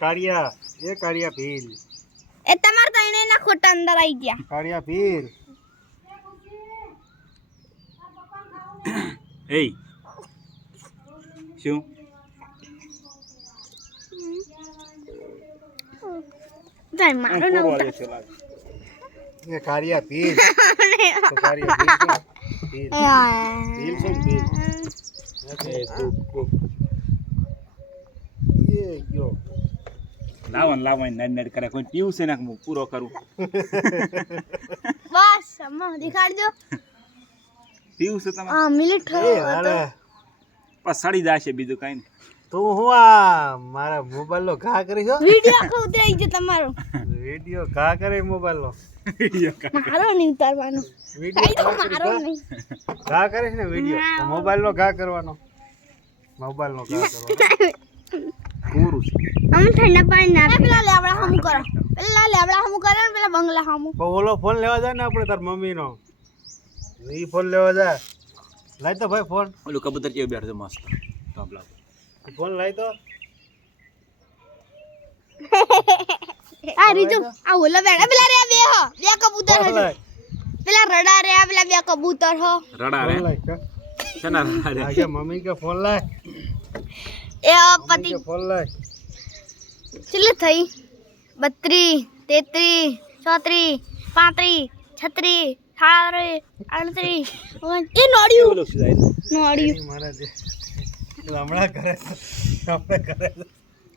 કાળિયા ભીલ એ તમાર તો એના ખોટા અંદર આવી ગયા કાળિયા ભીલ એ શું જાય મારો ન ઉતાર એ કાળિયા ભીલ તો કાળિયા ભીલ છે ભીલ એ યો લાવન નડ કરે કોઈ પીવું છે ને હું પૂરો કરું બસ અમ્મા દેખાડજો પીવું છે તમે આ મિનિટ એ હાલે બસ સડી જશે બીજું કઈ નહીં તું હું આ મારા મોબાઈલ નો ઘા કરી છો વિડિયો આખો ઉતરાઈ ગયો તમારો વિડિયો ઘા કરે મોબાઈલ નો મારો નહીં ઉતારવાનો વિડિયો મારો નહીં ઘા કરે છે ને વિડિયો મોબાઈલ નો ઘા કરવાનો મોબાઈલ નો ઘા કરવાનો પૂરું છે આમ ઠંડા પાણી ના પેલા લેવડા હમુ કરો પેલા લેવડા હમુ કરે ને પેલા બંગલા હમુ પણ ઓલો ફોન લેવા જાય ને આપણે તાર મમ્મી નો ઈ ફોન લેવા જાય લાય તો ભાઈ ફોન ઓલું કબૂતર કેવું બેઠો છે મસ્ત તબલા ફોન લાય તો આ રીજો આ ઓલા બેડા પેલા રે બે કબૂતર ફોન હે લાય પેલા રડા રે પેલા બે કબૂતર હો રડા રે ફોન લાય કે શેના રડા રે આગે મમ્મી કે ફોન લાય એ પતિ કે ફોન લાય ચલે થઈ 32 33 34 35 36 38 એ નોડ્યું ઓલું શું જાય નોડ્યું મારા જે હમણાં કરે આપણે કરે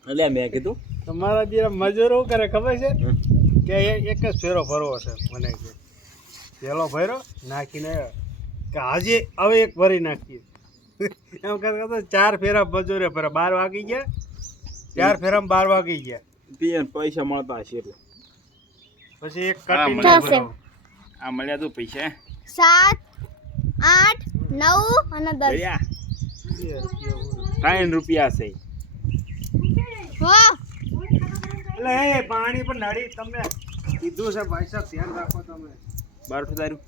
એટલે મેં કીધું તમારા જે મજૂરો કરે ખબર છે કે એક જ ફેરો ભરવો છે મને કે પેલો ભર્યો નાખીને કે આજે હવે એક ભરી નાખીએ એમ કરતા 4 ફેરા મજૂરે ભરે 12 વાગી ગયા 4 ફેરામાં 12 વાગી ગયા પીએન પૈસા મળતા હશે એટલે પછી એક હા, કટિંગ મને થશે. આ મળ્યા તો પૈસા 7 8 9 અને 10 ભૈયા 3 રૂપિયા છે હો એટલે એ પાણી પણ નડી તમને કીધું છે ભાઈ સાહેબ ધ્યાન રાખો તમે 12 તારું